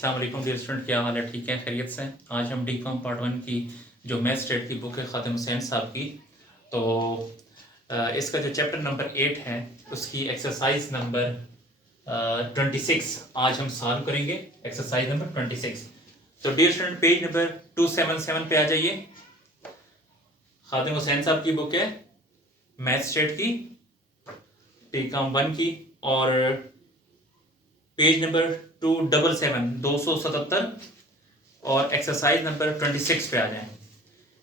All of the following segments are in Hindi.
अस्सलाम वालेकुम डियर स्टूडेंट, क्या हाल है? ठीक है, खैरियत से? आज हम डी कॉम पार्ट 1 की जो मैथ स्टेट की बुक है ख़ातिम हुसैन साहब की, तो इसका जो चैप्टर नंबर 8 है उसकी एक्सरसाइज नंबर 26 आज हम सॉल्व करेंगे। Exercise number 26। तो डियर स्टूडेंट पेज नंबर 277 पे आ जाइए। ख़ातिम हुसैन साहब की बुक है मैथ स्टेट की, डी कॉम 1 की, और पेज नंबर 277 और एक्सरसाइज नंबर 26 पे आ जाएं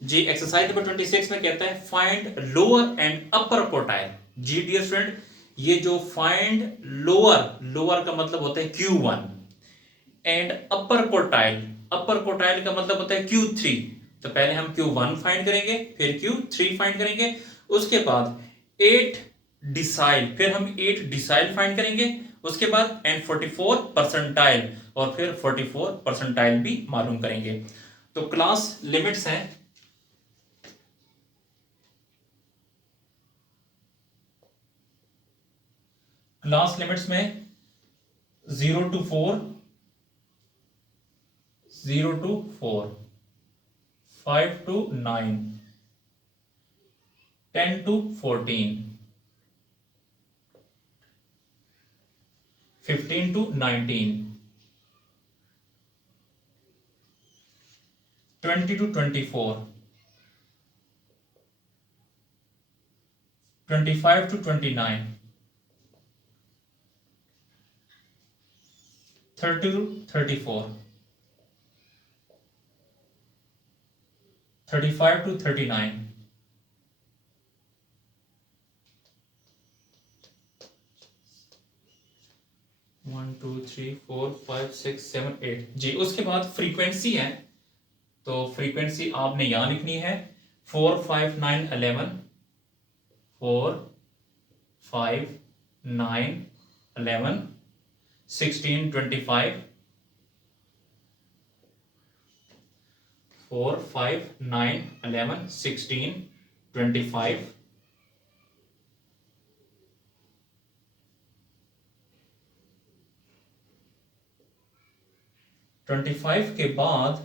जी। एक्सरसाइज नंबर 26 में कहता है find lower and upper quartile. जी डियर स्टूडेंट, ये जो फाइंड लोअर का मतलब होता है Q1 एंड अपर क्वार्टाइल का मतलब होता है Q3। तो पहले हम Q1 फाइंड करेंगे, फिर Q3 फाइंड करेंगे, उसके बाद 8 डिसाइल, फिर हम 8 डिसाइल फाइंड करेंगे, उसके बाद एंड 44 परसेंटाइल, और फिर 44 परसेंटाइल भी मालूम करेंगे। तो क्लास लिमिट्स हैं। क्लास लिमिट्स में 0 to 4, 0 to 4, 5 to 9, 10 to 14, 15 to 19, 20 to 24, 25 to 29, 30 to 34, 35 to 39, 1 2 3 4 5 6 7 8 जी। उसके बाद फ्रीक्वेंसी है, तो फ्रीक्वेंसी आपने यहां लिखनी है 4 5 9 11, 4 5 9 11, 16 25, 4 5 9 11 16 25, 25 के बाद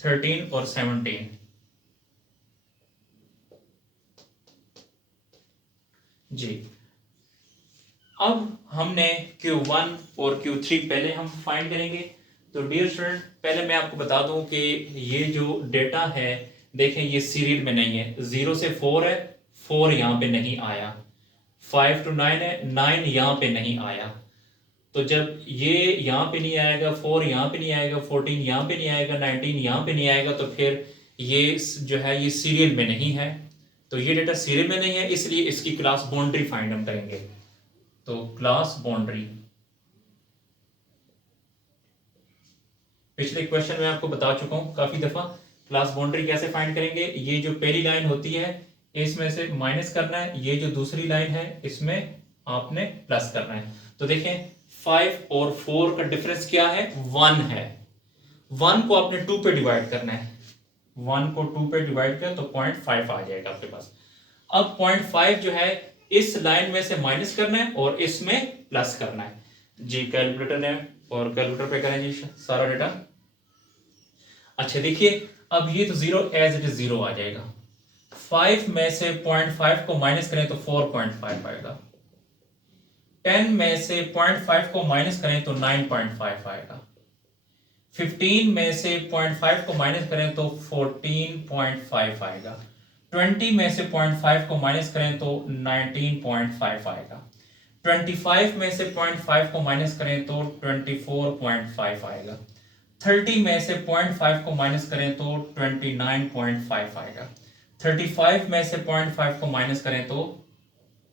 13 और 17 जी। अब हमने Q1 और Q3 पहले हम फाइंड करेंगे। तो डियर स्टूडेंट, पहले मैं आपको बता दूं कि ये जो डेटा है, देखें ये सीरियल में नहीं है। 0 से 4 है, 4 यहाँ पे नहीं आया। 5 to 9 है, 9 यहाँ पे नहीं आया। तो जब ये यहाँ पे नहीं आएगा, 4 यहाँ पे नहीं आएगा, 14 यहाँ पे नहीं आएगा, 19 यहाँ पे नहीं आएगा, तो फिर ये जो है ये सीरियल में नहीं है। तो ये डेटा सीरियल में नहीं है, इसलिए इसकी क्लास बाउंड्री फाइंड हम करेंगे। तो क्लास बाउंड्री, पिछले क्वेश्चन में आपको बता चुका हूं काफी दफा। क्लास बाउंड्री कैसे फाइंड करेंगे? ये जो पहली लाइन होती है इसमें से माइनस करना है, ये जो दूसरी लाइन है इसमें आपने प्लस करना है। तो देखें 5 और 4 का डिफरेंस क्या है? 1 है। 1 को आपने 2 पे डिवाइड करना है, 1 को 2 पे डिवाइड किया तो 0.5 आ जाएगा आपके पास। अब 0.5 जो है इस लाइन में से माइनस करना है और इसमें प्लस करना है जी। कैलकुलेटर ने और कैलकुलेटर पे करें जी सारा डेटा। अच्छा देखिए, अब ये तो 0 एज इट इज 0 आ जाएगा। 5 में से 0.5 को माइनस करें तो 4.5 आएगा। 10 में से 0.5 को माइनस करें तो 9.5 आएगा। 15 में से 0.5 को माइनस करें तो 14.5 आएगा। 20 में से 0.5 को माइनस करें तो 19.5 आएगा। 25 में से 0.5 को माइनस करें तो 24.5 आएगा। 30 में से 0.5 को माइनस करें तो 29.5 आएगा। 35 में से 0.5 को माइनस करें तो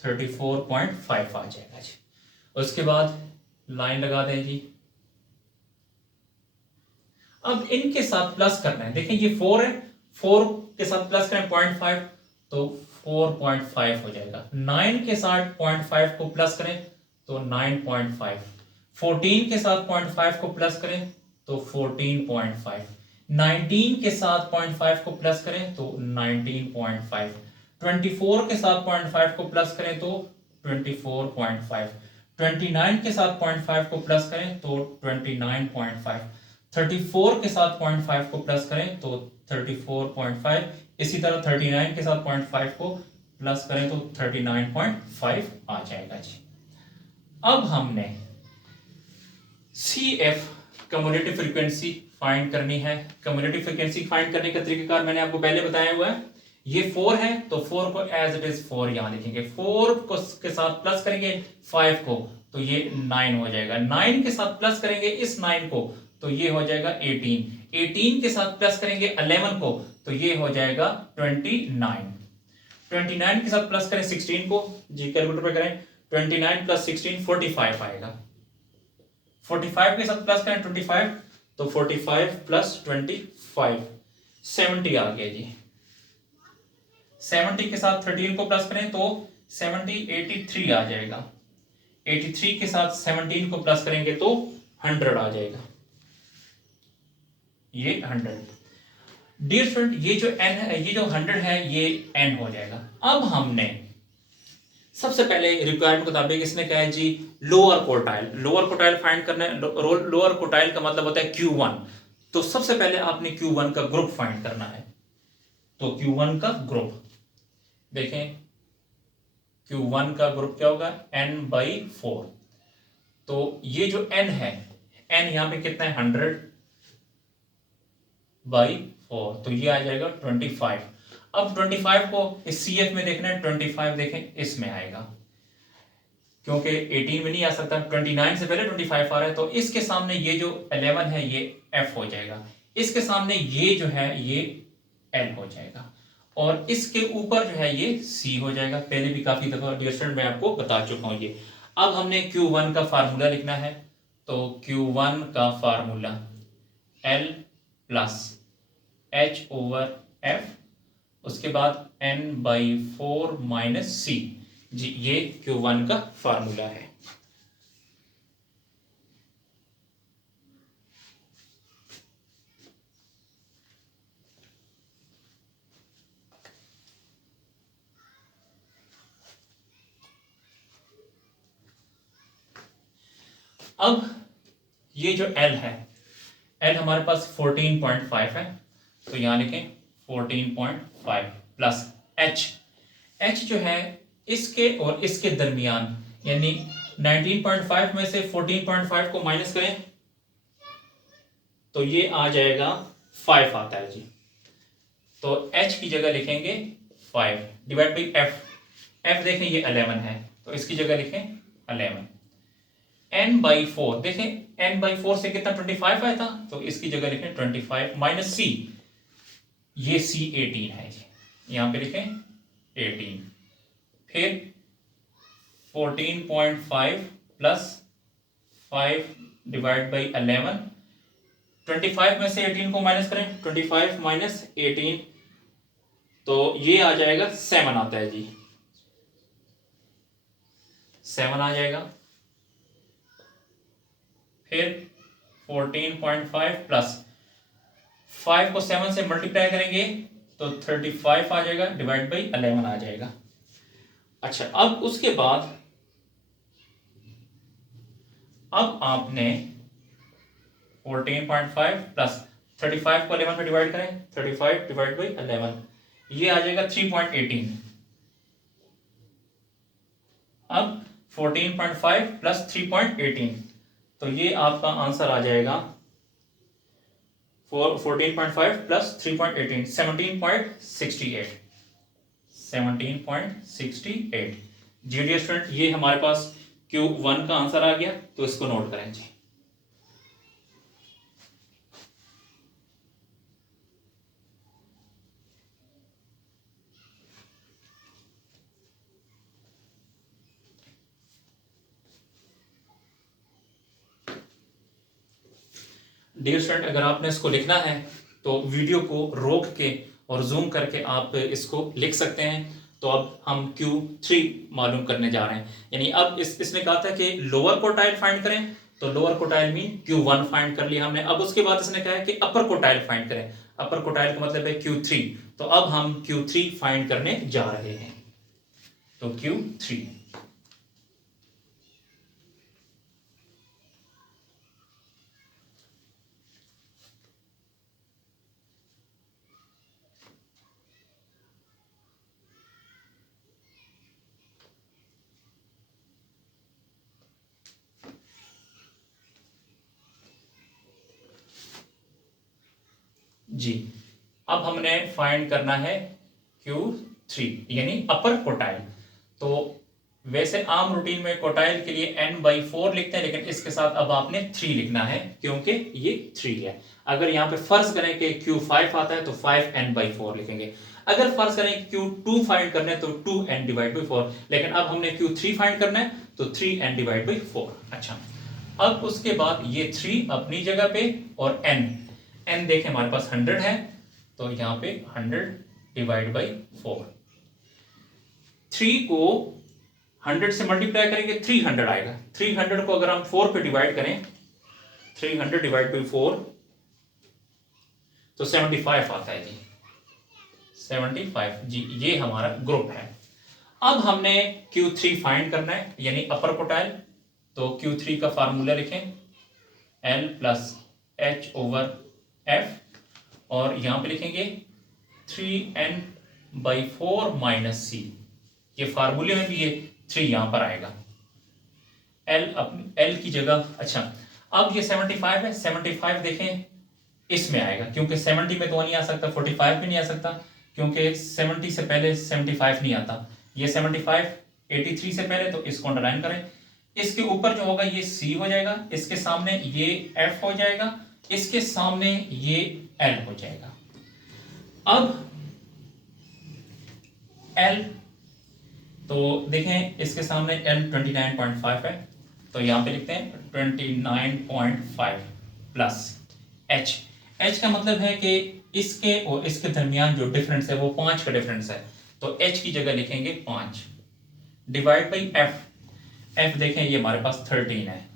34.5 आ जाएगा जी। उसके बाद लाइन लगा दें जी। अब इनके साथ प्लस करना है। देखें ये 4 है, 4 के साथ प्लस करें 0.5 तो 4.5 हो जाएगा। 9 के साथ 0.5 को प्लस करें तो 9.5। 14 के साथ 0.5 को प्लस करें तो 14.5। 19 के साथ 0.5 को प्लस करें तो 19.5। 24 के साथ 0.5 को प्लस करें तो 24.5। 29 के साथ 0.5 को प्लस करें तो 29.5। 34 के साथ 0.5 को प्लस करें तो 34.5, इसी तरह 39 के साथ 0.5 को प्लस करें तो 39.5 आ जाएगा जी। अब हमने CF कम्युलेटिव फ्रीक्वेंसी फाइंड करनी है। कम्युलेटिव फ्रीक्वेंसी फाइंड करने का तरीकाकार मैंने आपको पहले बताया हुआ है। ये 4 है तो 4 को एज इट इज 4 यहां लिखेंगे, 4 को के साथ प्लस करेंगे 5 को तो ये 9 हो जाएगा, 9 के साथ प्लस करेंगे इस 9 को तो ये हो जाएगा 18, 18 के साथ प्लस करेंगे 11 को तो ये हो जाएगा 29, 29 के साथ प्लस करें 16 को, जी कैलकुलेटर पे करें, 29 प्लस 16 45 आएगा, 45 के साथ प्लस करें 25 तो 45 प्लस 25 70 आ गया जी। 70 के साथ 13 को प्लस करें तो 70 83 आ जाएगा, 83 के साथ 17 को प्लस करेंगे तो 100 आ जाएगा, ये 100। डियर स्टूडेंट ये जो n है, ये जो 100 है ये n हो जाएगा। अब हमने सबसे पहले रिक्वायरमेंट के मुताबिक इसने कहा है जी lower quartile, lower quartile find करना है। लोअर क्वार्टाइल का मतलब होता है Q1, तो सबसे पहले आपने Q1 का ग्रुप फाइंड करना है। तो Q1 का ग्रुप देखें, Q1 का ग्रुप क्या होगा n/4, तो ये जो n है, n यहां पे कितना है 100/4 तो ये आ जाएगा 25। अब 25 को इस CF में देखना है, 25 देखें इसमें आएगा क्योंकि 18 में नहीं आ सकता, 29 से पहले 25 आ रहा है तो इसके सामने ये जो 11 है ये F हो जाएगा, इसके सामने ये जो है ये L हो जाएगा और इसके ऊपर जो है ये C हो जाएगा। पहले भी काफी दफा डियर स्टूडेंट मैं आपको बता चुका हूं ये। अब हमने Q1 का फार्मूला लिखना है, तो Q1 का फार्मूला L प्लस H/F, उसके बाद n/4 माइनस C, जी ये Q1 का फार्मूला है। अब ये जो L है, L हमारे पास 14.5 है तो यहां लिखें 14.5 प्लस H जो है इसके और इसके दरमियान, यानी 19.5 में से 14.5 को माइनस करें तो ये आ जाएगा 5 आता है जी, तो H की जगह लिखेंगे 5 डिवाइड बाई F देखें ये 11 है तो इसकी जगह लिखें 11, n/4 देखें n/4 से कितना 25 आया था तो इसकी जगह लिखें 25 माइनस C, ये C 18 है जी, यहां पे लिखें 18, फिर 14.5 प्लस 5 डिवाइड बाई 11, 25 में से 18 को माइनस करें, 25 माइनस 18 तो ये आ जाएगा 7 आता है जी, 7 आ जाएगा, फिर 14.5 प्लस 5 को 7 से मल्टीप्लाई करेंगे तो 35 आ जाएगा डिवाइड बाई 11 आ जाएगा। अच्छा अब उसके बाद अब आपने 14.5 प्लस 35 को 11 में डिवाइड करें, 35 डिवाइड बाई 11 ये आ जाएगा 3.18। अब 14.5 प्लस 3.18 तो ये आपका आंसर आ जाएगा 14.5 प्लस 3.18 17.68, 17.68। जी डियर स्टूडेंट ये हमारे पास Q1 का आंसर आ गया, तो इसको नोट करें जी। डियर स्टूडेंट अगर आपने इसको लिखना है तो वीडियो को रोक के और जूम करके आप इसको लिख सकते हैं। तो अब हम Q3 मालूम करने जा रहे हैं, यानी अब इसने कहा था कि लोअर क्वार्टाइल फाइंड करें, तो lower quartile mean Q1 find कर लिया हमने। अब उसके बाद इसने कहा है कि अपर क्वार्टाइल फाइंड करें, अपर क्वार्टाइल का मतलब है Q3, तो अब हम Q3 फाइंड करने जा रहे हैं। तो Q3 जी अब हमने फाइंड करना है Q3 यानी अपर क्वार्टाइल। तो वैसे आम रूटीन में क्वार्टाइल के लिए n/4 लिखते हैं, लेकिन इसके साथ अब आपने 3 लिखना है क्योंकि ये 3 है। अगर यहाँ पे फर्ज करें कि Q5 आता है तो 5n/4 लिखेंगे। अगर फर्ज करें Q2 फाइंड करना है तो 2n/4, लेकिन अब हमने Q3 फाइंड करना है तो 3n/4। अच्छा, अब उसके बाद ये 3 अपनी जगह पे और n देखें हमारे पास 100 है, तो यहाँ पे 100/4। 3 को 100 से मल्टीप्लाई करेंगे 300 आएगा। 300 को अगर हम 4 पे डिवाइड करें, 300 डिवाइड बाई 4 तो 75 आता है जी, 75 जी, ये हमारा ग्रुप है। अब हमने Q3 फाइंड करना है यानी अपर क्वार्टाइल। तो Q3 का फार्मूला लिखें L प्लस H/F, और यहां पे लिखेंगे 3n/4 माइनस C। ये फार्मूले में भी ये 3 यहां पर आएगा L की जगह। अच्छा, अब ये 75 है, 75 देखें इसमें आएगा क्योंकि 70 में तो नहीं आ सकता, 45 में नहीं आ सकता क्योंकि 70 से पहले 75 नहीं आता। ये 75 83 से पहले, तो इसको अंडरलाइन करें। इसके ऊपर जो होगा ये C हो जाएगा, इसके सामने ये F हो जाएगा, इसके सामने ये L हो जाएगा। अब L तो देखें इसके सामने L 29.5 है, तो यहां पे लिखते हैं 29.5 प्लस H का मतलब है कि इसके और इसके दरमियान जो डिफरेंस है वो 5 का डिफरेंस है, तो H की जगह लिखेंगे 5 डिवाइड बाई F देखें ये हमारे पास 13 है,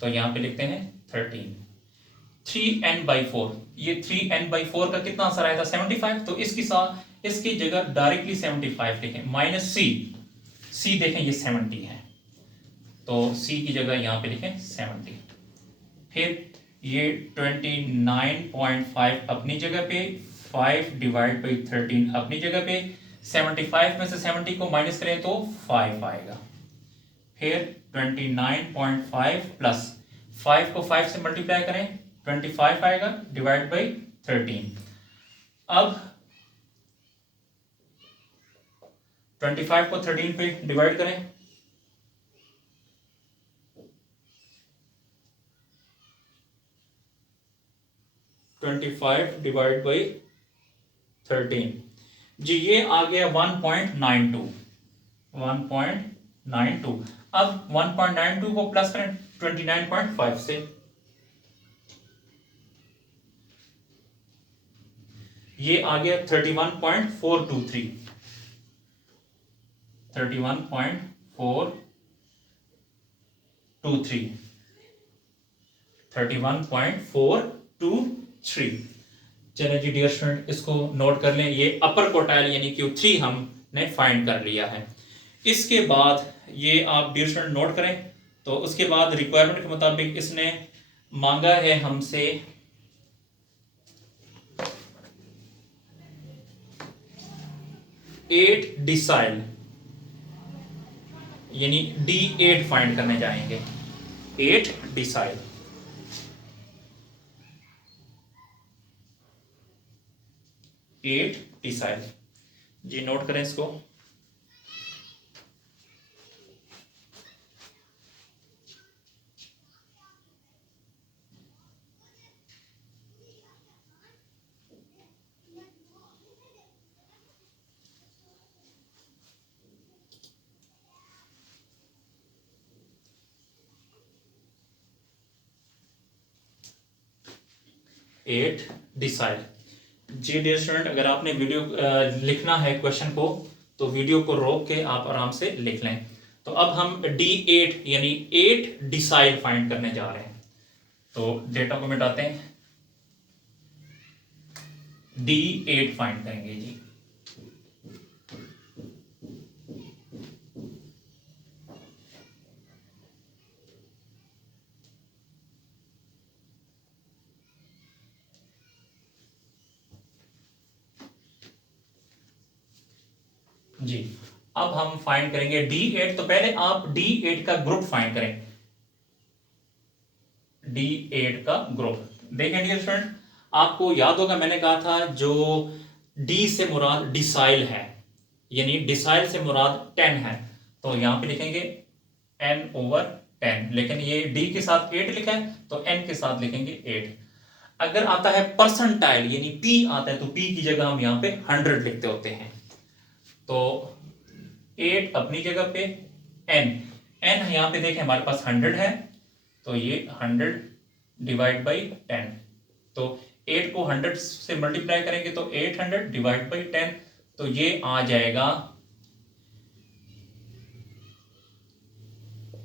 तो यहां पे लिखते हैं 13। 3n/4, ये 3n/4 का कितना आंसर आया था 75, तो इसकी जगह डायरेक्टली 75 लिखें माइनस C देखें ये 70 है, तो C की जगह यहां पे लिखें 70। फिर ये 29.5 अपनी जगह पे, 5 डिवाइड बाई 13 अपनी जगह पे, 75 में से 70 को माइनस करें तो 5 आएगा। फिर 29.5 प्लस 5 को 5 से मल्टीप्लाई करें 25 आएगा डिवाइड बाई 13। अब 25 को 13 पे डिवाइड करें, डिवाइड बाई 13 जी, ये आ गया 1.92। अब 1.92 को प्लस करें 29.5 से, ये आ गया 31.423। 31.423। चलिए जी डियर स्टूडेंट, इसको नोट कर लें। ये अपर क्वार्टाइल यानी Q3 हमने फाइंड कर लिया है। इसके बाद ये आप डियर स्टूडेंट नोट करें, तो उसके बाद रिक्वायरमेंट के मुताबिक इसने मांगा है हमसे 8 डिसाइल यानी D8 फाइंड करने जाएंगे। 8 डिसाइल, जी नोट करें इसको। एट डिसाइल जी डियर स्टूडेंट, अगर आपने वीडियो लिखना है क्वेश्चन को तो वीडियो को रोक के आप आराम से लिख लें। तो अब हम D8 यानी 8 डिसाइल फाइंड करने जा रहे हैं। तो डेटा को मिटाते हैं, D8 फाइंड करेंगे जी। जी अब हम फाइंड करेंगे D8। तो पहले आप D8 का ग्रुप फाइंड करें। D8 का ग्रुप देखें डियर स्टूडेंट, आपको याद होगा मैंने कहा था जो डी से मुराद डिसाइल है, यानी डिसाइल से मुराद 10 है, तो यहां पे लिखेंगे n/10, लेकिन ये डी के साथ 8 लिखा है तो n के साथ लिखेंगे 8। अगर आता है परसेंटाइल यानी p आता है तो p की जगह हम यहां पे 100 लिखते होते हैं। तो 8 अपनी जगह पे, n यहां पे देखें हमारे पास 100 है, तो ये 100 डिवाइड बाई 10, तो 8 को 100 से मल्टीप्लाई करेंगे तो 800 डिवाइड बाई 10, तो ये आ जाएगा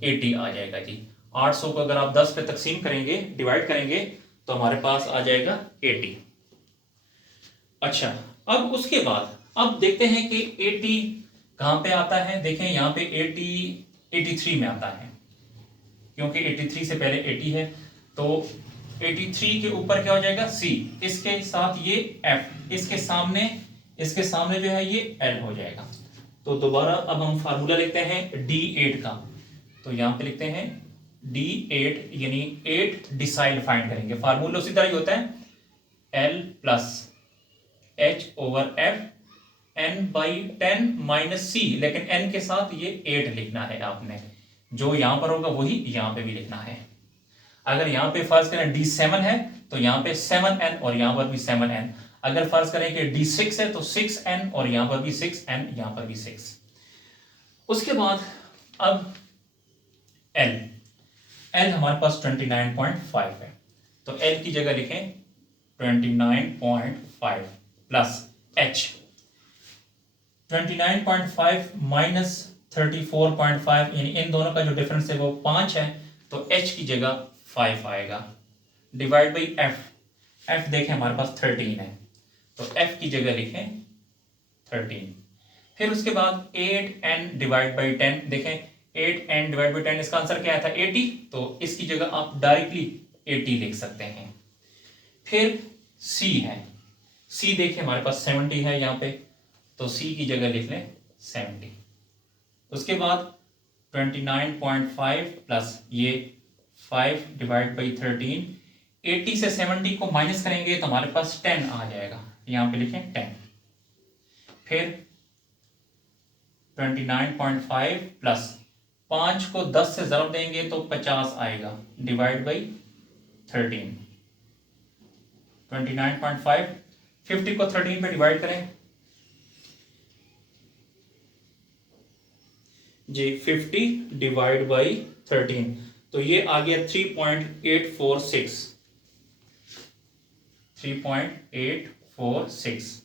80 आ जाएगा जी। 800 को अगर आप 10 पे तकसीम करेंगे, डिवाइड करेंगे, तो हमारे पास आ जाएगा 80। अच्छा, अब उसके बाद अब देखते हैं कि 80 कहां पे आता है। देखें यहां पे 83 में आता है, क्योंकि 83 से पहले 80 है, तो 83 के ऊपर क्या हो जाएगा c, इसके साथ ये f, इसके सामने जो है ये l हो जाएगा। तो दोबारा अब हम फार्मूला लिखते हैं D8 का, तो यहां पे लिखते हैं D8 यानी 8 डिसाइल फाइंड करेंगे। फार्मूला उसी तरह ही होता है L plus H/F n/10 minus c, लेकिन n के साथ ये 8 लिखना है आपने, जो यहां पर होगा वही यहां पे भी लिखना है। अगर यहां पे फर्ज करें D7 है तो यहां पे 7n और यहां पर भी 7n, अगर फर्ज करें कि D6 है तो 6n और यहां पर भी 6n, यहां पर भी 6। उसके बाद अब L हमारे पास 29.5 है, तो L की जगह लिखें 29.5 प्लस H, 29.5 माइनस 34.5, यानी इन दोनों का जो डिफरेंस है वो 5 है, तो H की जगह 5 आएगा, डिवाइड बाई F देखें हमारे पास 13 है, तो F की जगह लिखें 13। फिर उसके बाद 8n डिवाइड बाई 10, देखें 8n डिवाइड बाई 10 इसका आंसर क्या आया था 80, तो इसकी जगह आप डायरेक्टली 80 लिख सकते हैं। फिर C है, C देखें हमारे पास 70 है यहाँ पे, तो C की जगह लिख लें 70। उसके बाद 29.5 प्लस ये 5 डिवाइड बाई 13, 80 से 70 को माइनस करेंगे तो हमारे पास 10 आ जाएगा, यहाँ पे लिखें 10। फिर 29.5 प्लस 5 को 10 से ज़रब देंगे तो 50 आएगा, डिवाइड बाई 13। 29.5, 50 को 13 पे डिवाइड करें जी, 50 डिवाइड बाई 13, तो ये आ गया 3.846। 3.846।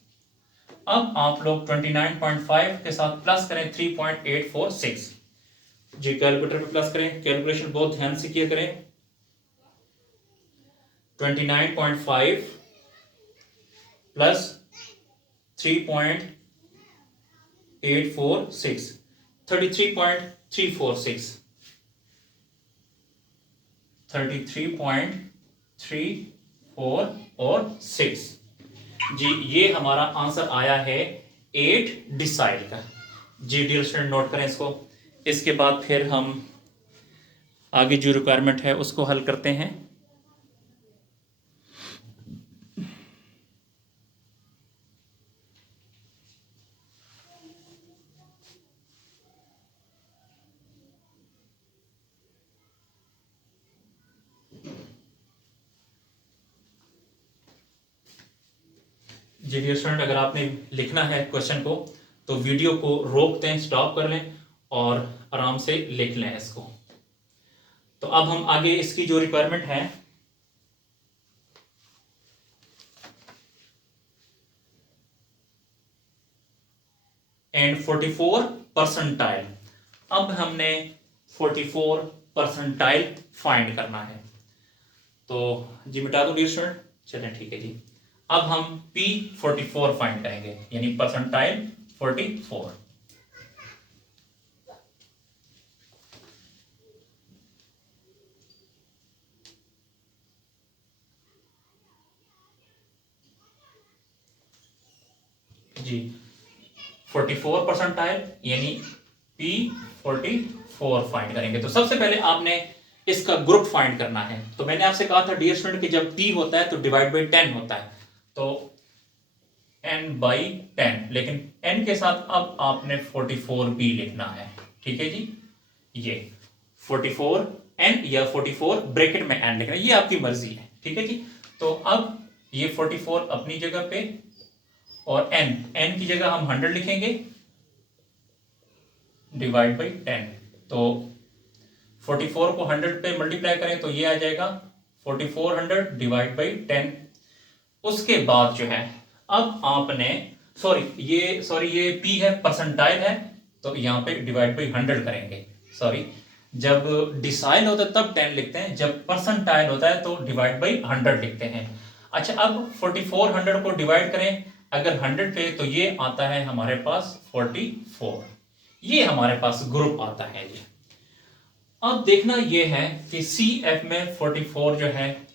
अब आप लोग 29.5 के साथ प्लस करें 3.846 जी, कैलकुलेटर पे प्लस करें, कैलकुलेशन बहुत ध्यान से किया करें। 29.5 प्लस 3.846, 33.346, 33.346 जी, ये हमारा आंसर आया है 8 डिसाइल का जी। डियर स्टूडेंट नोट करें इसको। इसके बाद फिर हम आगे जो रिक्वायरमेंट है उसको हल करते हैं। जी डियर स्टूडेंट, अगर आपने लिखना है क्वेश्चन को तो वीडियो को रोक दें, स्टॉप कर लें और आराम से लिख लें इसको। तो अब हम आगे इसकी जो रिक्वायरमेंट है एंड 44 परसेंटाइल, अब हमने 44 परसेंटाइल फाइंड करना है। तो जी मिटा दो डियर स्टूडेंट, चलें ठीक है जी। अब हम P44 फाइंड करेंगे, यानी परसेंटाइल 44। जी 44 परसेंटाइल यानी P44 फाइंड करेंगे। तो सबसे पहले आपने इसका ग्रुप फाइंड करना है। तो मैंने आपसे कहा था डियर स्टूडेंट कि जब p होता है तो डिवाइड बाई 10 होता है, तो n बाई 10, लेकिन n के साथ अब आपने 44b लिखना है। ठीक है जी, ये 44n या 44 ब्रैकेट में n लिखना है, ये आपकी मर्जी है। ठीक है जी, तो अब ये 44 अपनी जगह पे और n की जगह हम 100 लिखेंगे डिवाइड बाई 10। तो 44 को 100 पे मल्टीप्लाई करें तो ये आ जाएगा 4400 डिवाइड बाई 10। उसके बाद जो है अब आपने सॉरी ये p है, परसेंटाइल है, तो यहाँ पे डिवाइड बाई 100 करेंगे। सॉरी, जब डिसाइल होता है तब 10 लिखते हैं, जब परसेंटाइल होता है तो डिवाइड बाई 100 लिखते हैं। अच्छा, अब 4400 को डिवाइड करें अगर 100 पे तो ये आता है हमारे पास 44, ये हमारे पास ग्रुप आता है जी। अब देखना ये है कि सी एफ में 44 जो है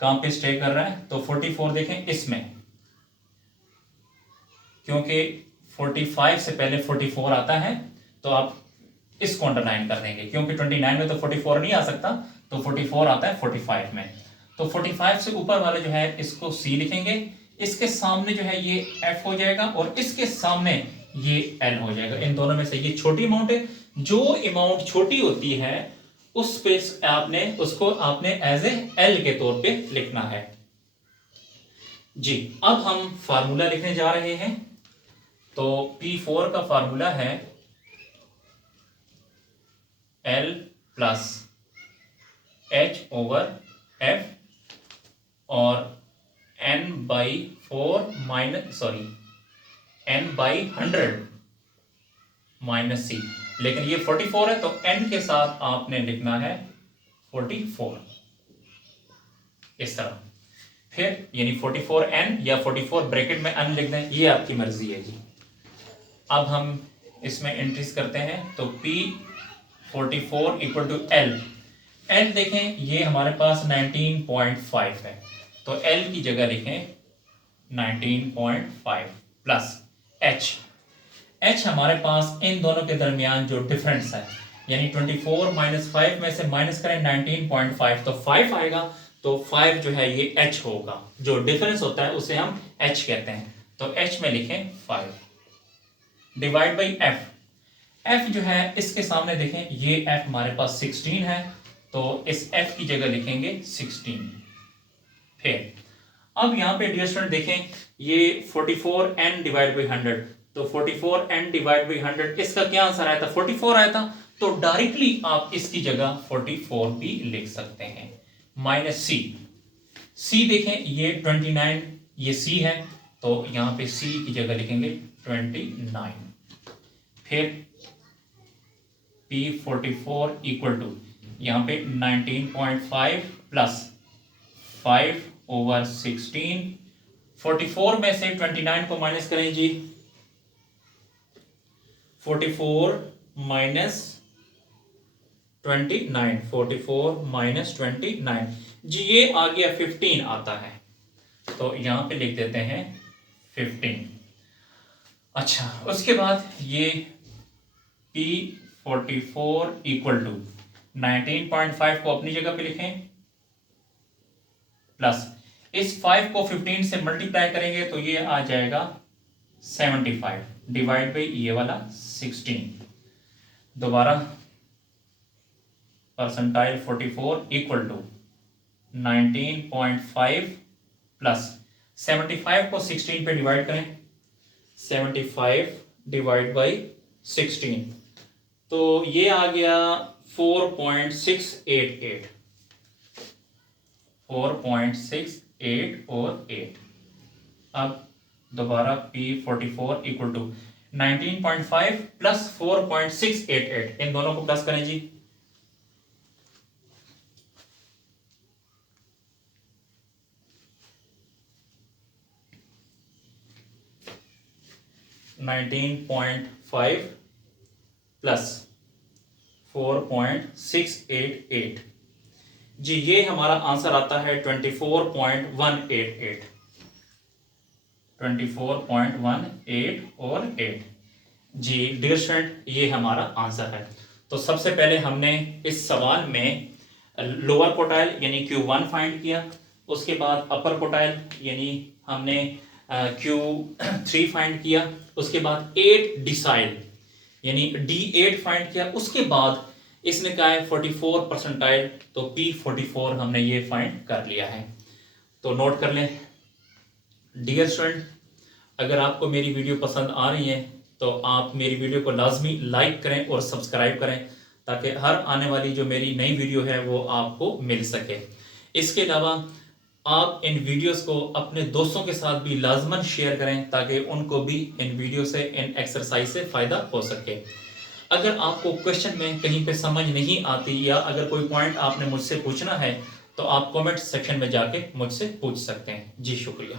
कहां पे स्टे कर रहा है, तो 44 देखें इसमें, क्योंकि 45 से पहले 44 आता है तो आप इसको अंडरलाइन कर देंगे, क्योंकि 29 में तो 44 नहीं आ सकता, तो 44 आता है 45 में। तो 45 से ऊपर वाले जो है इसको सी लिखेंगे, इसके सामने जो है ये एफ हो जाएगा और इसके सामने ये एल हो जाएगा। इन दोनों में से ये छोटी अमाउंट है, जो अमाउंट छोटी होती है उस पे उसको आपने एज ए एल के तौर पे लिखना है जी। अब हम फार्मूला लिखने जा रहे हैं, तो P4 का फार्मूला है L plus H over F और N बाई 100 माइनस C, लेकिन ये 44 है तो N के साथ आपने लिखना है 44 इस तरह, फिर यानी 44N या 44 ब्रैकेट में N लिख दें, ये आपकी मर्जी है जी। अब हम इसमें एंट्रीज करते हैं, तो P44 इक्वल टू L देखें ये हमारे पास 19.5 है, तो L की जगह लिखें 19.5 प्लस H हमारे पास इन दोनों के दरमियान जो डिफरेंस है, यानी 24 माइनस 5 में से माइनस करें 19.5 तो 5 आएगा, तो 5 जो है ये H होगा, जो डिफरेंस होता है उसे हम H कहते हैं, तो H में लिखें 5 डिवाइड बाई F जो है इसके सामने देखें ये F हमारे पास 16 है, तो इस F की जगह लिखेंगे 16। फिर अब यहाँ पे डियर स्टूडेंट देखें ये 44n डिवाइड बाई 100, तो 44n डिवाइड बाई 100 इसका क्या आंसर आया था, 44 आया था, तो डायरेक्टली आप इसकी जगह 44 भी लिख सकते हैं। माइनस C देखें ये 29 ये C है, तो यहाँ पे C की जगह लिखेंगे 29। फिर P44 इक्वल टू यहाँ पे 19.5 प्लस 5 ओवर 16, 44 में से 29 को माइनस करें जी, 44 माइनस 29, 44 माइनस 29 जी, ये आ गया 15 आता है, तो यहां पे लिख देते हैं 15। अच्छा, उसके बाद ये P44 इक्वल टू 19.5 को अपनी जगह पे लिखें, प्लस इस 5 को 15 से मल्टीप्लाई करेंगे तो ये आ जाएगा 75 डिवाइड बाई ये वाला 16। दोबारा परसेंटाइल 44 इक्वल टू 19.5 प्लस 75 को 16 पे डिवाइड करें, 75 डिवाइड बाई 16, तो ये आ गया 4.688 और 8। अब दोबारा P44 इक्वल टू 19.5 प्लस 4.688, इन दोनों को प्लस करें जी, .5 प्लस 4.688 जी, ये हमारा आंसर आता है 24.188 और 8 जी। डियर स्टूडेंट, ये हमारा आंसर है। तो सबसे पहले हमने इस सवाल में लोअर क्वार्टाइल यानी Q1 फाइंड किया, उसके बाद अपर क्वार्टाइल यानी हमने Q3 फाइंड किया, उसके बाद 8 डिसाइल यानी D8 फाइंड किया, उसके बाद इसने कहा है 44 परसेंटाइल, तो P44 हमने ये फाइंड कर लिया है। तो नोट कर लें डियर स्टूडेंट, अगर आपको मेरी वीडियो पसंद आ रही है तो आप मेरी वीडियो को लाजमी लाइक करें और सब्सक्राइब करें, ताकि हर आने वाली जो मेरी नई वीडियो है वो आपको मिल सके। इसके अलावा आप इन वीडियोस को अपने दोस्तों के साथ भी लाजमन शेयर करें, ताकि उनको भी इन वीडियो से, इन एक्सरसाइज से फ़ायदा हो सके। अगर आपको क्वेश्चन में कहीं पे समझ नहीं आती या अगर कोई पॉइंट आपने मुझसे पूछना है तो आप कमेंट सेक्शन में जाके मुझसे पूछ सकते हैं। जी शुक्रिया।